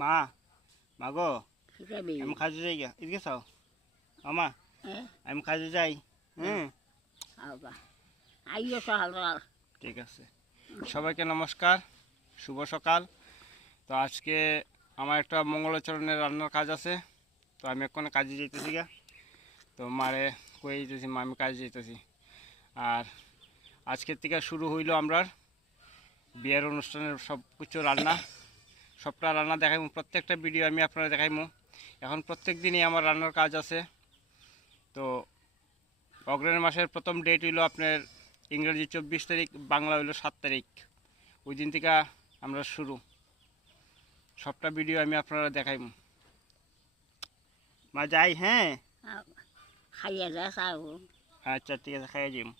মা মা গো Kitabi. আমি কাজে যাই গা এদিকে চাও আমা Eh? আমি কাজে যাই হুম Alba. Ayo soal. ঠিক আছে সবাইকে নমস্কার শুভ সকাল তো আজকে আমার একটা মঙ্গলাচরণের রান্নার কাজ আছে তো আমি এখন কাজে যাইতেছি গা তো মারে কয়ে যেতেছি মা আমি কাজে যাইতেছি আর আজকের থেকে শুরু হইলো আমরার বিয়ের অনুষ্ঠানের সব কিছু রান্না সবটা রান্না দেখাইমু প্রত্যেকটা ভিডিও আমি আপনারা দেখাইমু এখন প্রত্যেক দিনই আমার রান্নার কাজ আছে তো অগ্রহায়ণ মাসের প্রথম ডেট হইলো আপনার ইংরেজি 24 তারিখ বাংলা হইলো 7 তারিখ ওই দিন থেকে আমরা শুরু সবটা ভিডিও আমি আপনারা দেখাইমু মা যাই হ্যাঁ Kaya dah tahu. আচ্ছা ঠিক আছে খাইয়া যাইম